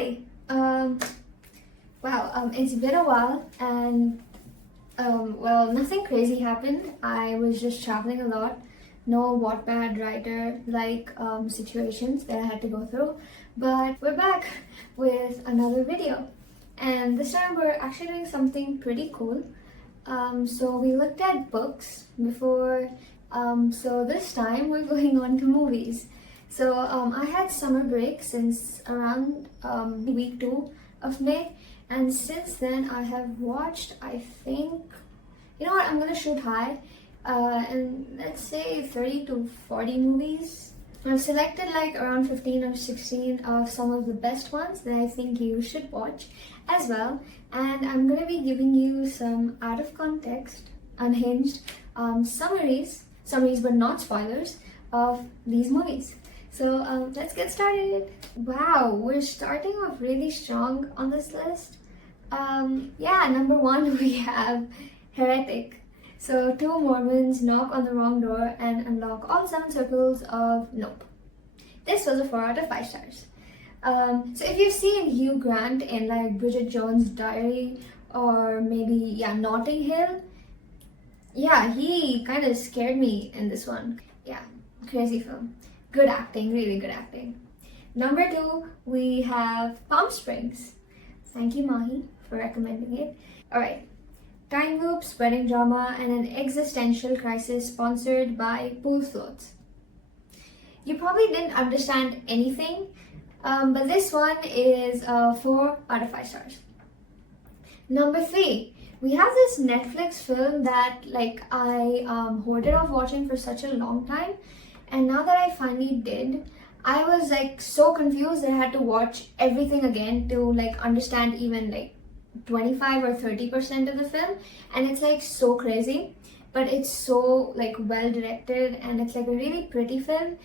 Hi. It's been a while, and nothing crazy happened. I was just traveling a lot. No Wattpad writer situations that I had to go through, but we're back with another video, and this time we're actually doing something pretty cool. So we looked at books before. So this time we're going on to movies. So I had summer break since around week 2 of May, and since then I have watched, I think, you know what, I'm gonna shoot high, and let's say 30 to 40 movies. I've selected like around 15 or 16 of some of the best ones that I think you should watch as well, and I'm gonna be giving you some out of context, unhinged summaries but not spoilers of these movies. So let's get started. Wow, we're starting off really strong on this list. Number 1 we have Heretic. So 2 Mormons knock on the wrong door and unlock all 7 circles of Nope. This was a 4 out of 5 stars. So if you've seen Hugh Grant in like Bridget Jones' Diary or maybe Notting Hill, he kind of scared me in this one. Crazy film. Good acting, really good acting. Number 2, we have Palm Springs. Thank you, Mahi, for recommending it. Alright, time loops, wedding drama, and an existential crisis sponsored by pool floats. You probably didn't understand anything, but this one is 4 out of 5 stars. Number 3, we have this Netflix film that I hoarded off watching for such a long time, and now that I finally did, I was so confused that I had to watch everything again to understand even 25 or 30% of the film, and it's so crazy, but it's so well directed, and it's a really pretty film.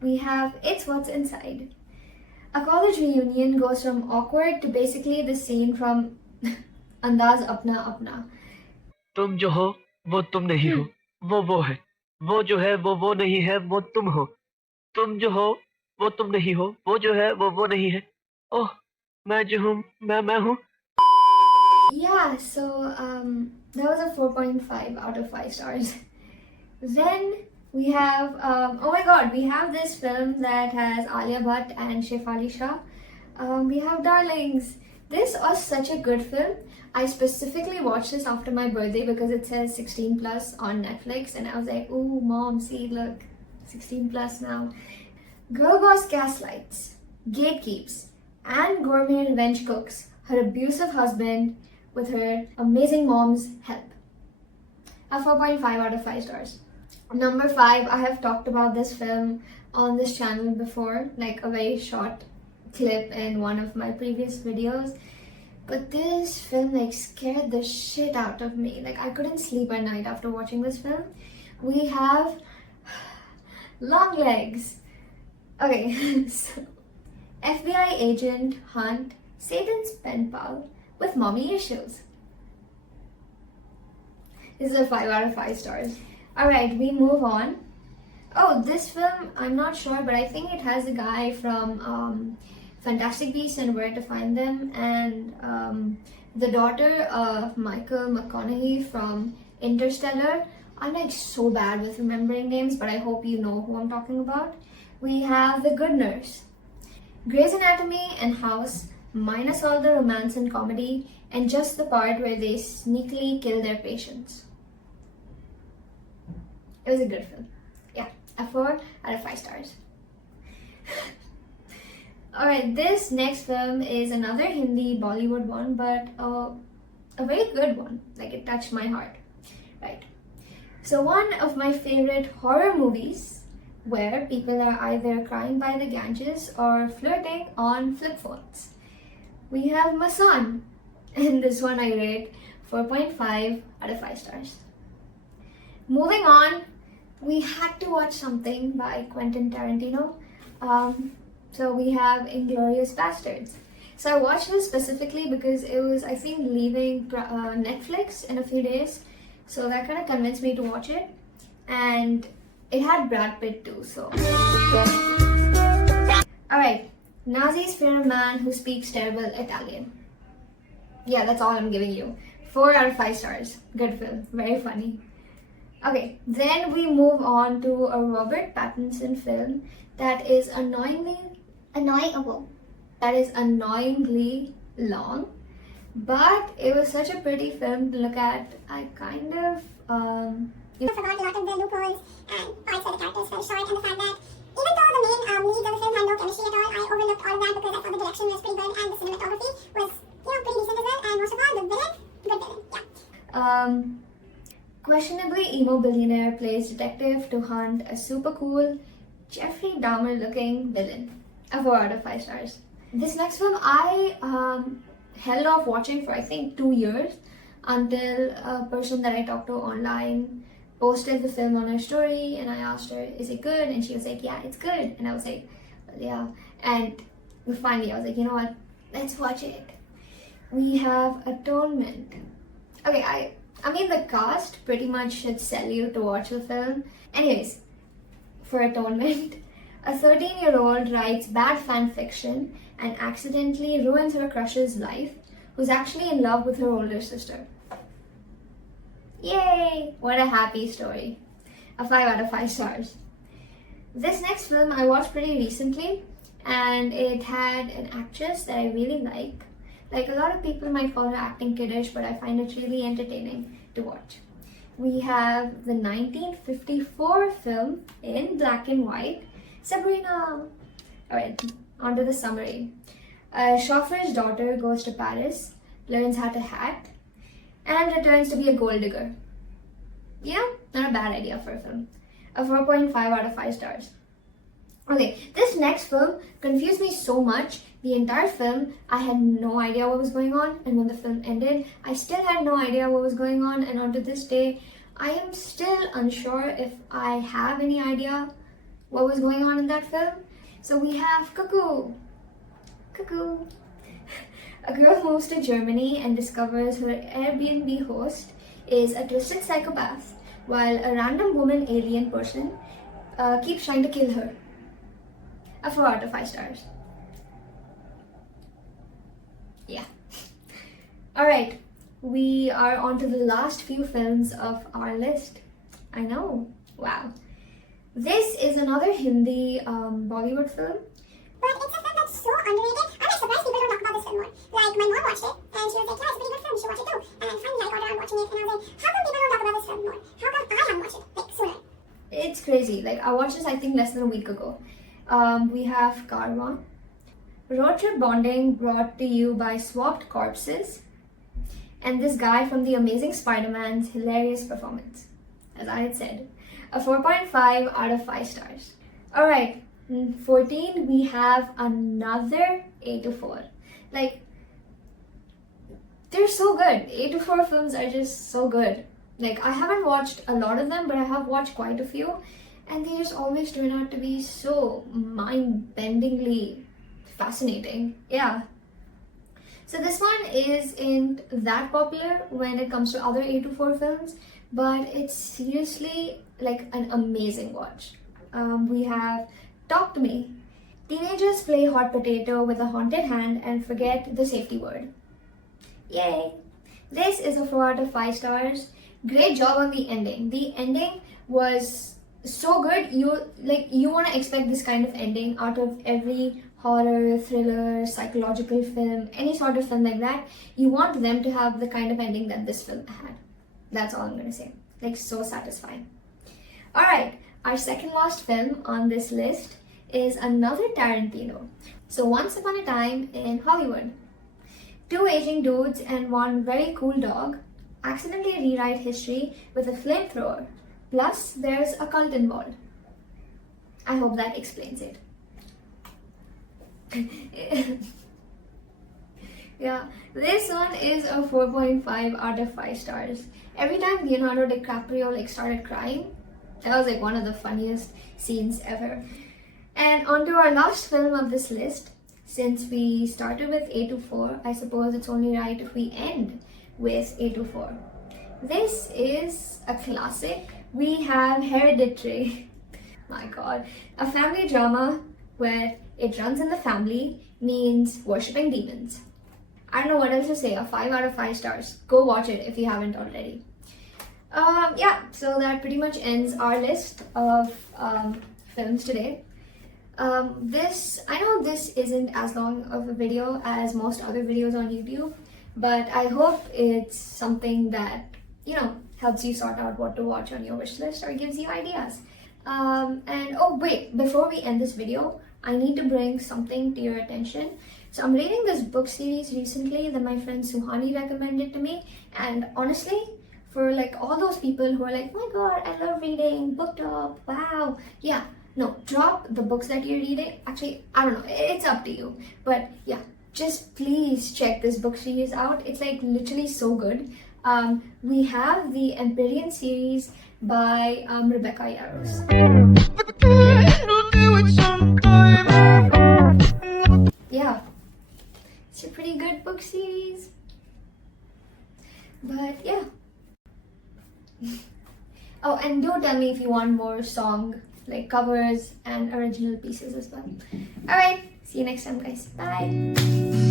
We have It's What's Inside. A college reunion goes from awkward to basically the scene from अंदाज अपना अपना. तुम जो हो वो तुम नहीं हो, वो है, वो जो है वो नहीं है, वो तुम हो, तुम जो हो वो तुम नहीं हो, वो जो है वो नहीं है, ओह मैं जो हूँ मैं हूँ. So that was a 4.5 out of 5 stars. Then we have oh my god, we have this film that has Alia Bhatt and Shefali Shah. We have Darlings. This was such a good film. I specifically watched this after my birthday because it says 16 plus on Netflix, and I was like, oh mom, see, look, 16 plus now. Girl boss gaslights, gatekeeps, and gourmet revenge cooks her abusive husband with her amazing mom's help. A 4.5 out of 5 stars. Number 5, I have talked about this film on this channel before, a very short clip in one of my previous videos. But this film scared the shit out of me. I couldn't sleep at night after watching this film. We have Long Legs. Okay, so FBI agent hunt Satan's pen pal with mommy issues. This is a 5 out of 5 stars. Alright, we move on. Oh, this film, I'm not sure, but I think it has a guy from Fantastic Beasts and Where to Find Them, and the daughter of Michael McConaughey from Interstellar. I'm so bad with remembering names, but I hope you know who I'm talking about. We have The Good Nurse. Grey's Anatomy and House, minus all the romance and comedy, and just the part where they sneakily kill their patients. It was a good film. A 4 out of 5 stars. Alright, this next film is another Hindi Bollywood one, but a very good one. It touched my heart. Right. So one of my favorite horror movies where people are either crying by the Ganges or flirting on flip phones. We have Masan, and this one I rate 4.5 out of 5 stars. Moving on, we had to watch something by Quentin Tarantino. So we have Inglourious Bastards. So I watched this specifically because it was, I think, leaving Netflix in a few days. So that kind of convinced me to watch it. And it had Brad Pitt too, so. Alright, Nazis fear a man who speaks terrible Italian. Yeah, that's all I'm giving you. 4 out of 5 stars. Good film. Very funny. Okay, then we move on to a Robert Pattinson film that is annoyingly long, but it was such a pretty film to look at. I kind of I forgot a lot of the loopholes and parts where the characters fell short, and the fact that even though the main leads of the film had no chemistry at all, I overlooked all of that because I thought the direction was pretty good and the cinematography was, pretty decent as well. And most of all, the villain, good villain, yeah. Questionably emo billionaire plays detective to hunt a super cool Jeffrey Dahmer looking villain. A 4 out of 5 stars. This next film I held off watching for I think 2 years until a person that I talked to online posted the film on her story, and I asked her, is it good? And she was like, yeah, it's good. And I was like, well, yeah. And finally I was like, you know what, let's watch it. We have Atonement. Okay, I mean the cast pretty much should sell you to watch the film. Anyways, for Atonement, a 13-year-old writes bad fan fiction and accidentally ruins her crush's life, who's actually in love with her older sister. Yay! What a happy story. A 5 out of 5 stars. This next film I watched pretty recently, and it had an actress that I really like. Like, a lot of people might call her acting kiddish, but I find it really entertaining to watch. We have the 1954 film in black and white, Sabrina. Alright, on to the summary. A chauffeur's daughter goes to Paris, learns how to hack, and returns to be a gold digger. Yeah, not a bad idea for a film. A 4.5 out of 5 stars. Okay, this next film confused me so much. The entire film, I had no idea what was going on, and when the film ended, I still had no idea what was going on, and on to this day, I am still unsure if I have any idea what was going on in that film. So we have Cuckoo. A girl moves to Germany and discovers her Airbnb host is a twisted psychopath, while a random woman alien person keeps trying to kill her. A 4 out of 5 stars. Yeah. Alright, we are on to the last few films of our list. I know, wow. This is another Hindi Bollywood film. But it's a film that's so underrated. I'm like surprised people don't talk about this film more. Like, my mom watched it, and she was like, yeah, it's a pretty good film, you should watch it too. And finally I got around watching it, and I was like, how come people don't talk about this film more? How come I haven't watched it, like, sooner? It's crazy. Like, I watched this I think less than a week ago. We have Karma. Road trip bonding brought to you by Swapped Corpses and this guy from The Amazing Spider-Man's hilarious performance. As I had said, a 4.5 out of 5 stars. Alright, 14, we have another A24. Like, they're so good. A24 films are just so good. Like, I haven't watched a lot of them, but I have watched quite a few, and they just always turn out to be so mind-bendingly fascinating. Yeah. So this one isn't that popular when it comes to other A24 films, but it's seriously like an amazing watch. We have Talk to Me. Teenagers play hot potato with a haunted hand and forget the safety word. Yay! This is a 4 out of 5 stars. Great job on the ending. The ending was so good. You want to expect this kind of ending out of every horror, thriller, psychological film, any sort of film like that. You want them to have the kind of ending that this film had. That's all I'm going to say. Like, so satisfying. Alright, our second last film on this list is another Tarantino. So Once Upon a Time in Hollywood. 2 aging dudes and 1 very cool dog accidentally rewrite history with a flamethrower. Plus, there's a cult involved. I hope that explains it. Yeah, this one is a 4.5 out of 5 stars. Every time Leonardo DiCaprio started crying, that was one of the funniest scenes ever. And on to our last film of this list. Since we started with A24, I suppose it's only right if we end with A24. This is a classic. We have Hereditary. My god. A family drama where it runs in the family, means worshipping demons. I don't know what else to say. A 5 out of 5 stars. Go watch it if you haven't already. Yeah, so that pretty much ends our list of films today. I know this isn't as long of a video as most other videos on YouTube, but I hope it's something that, helps you sort out what to watch on your wish list or gives you ideas. And oh wait, before we end this video, I need to bring something to your attention. So I'm reading this book series recently that my friend Suhani recommended to me, and honestly, for like all those people who are like, oh my god, I love reading, book talk, wow, yeah, no, drop the books that you're reading. Actually, I don't know, it's up to you, but yeah, just please check this book series out. It's like literally so good. We have the Empyrean series by Rebecca Yarros. Yeah, it's a pretty good book series. But yeah. Oh, and do tell me if you want more song, like covers and original pieces as well. Alright, see you next time, guys. Bye.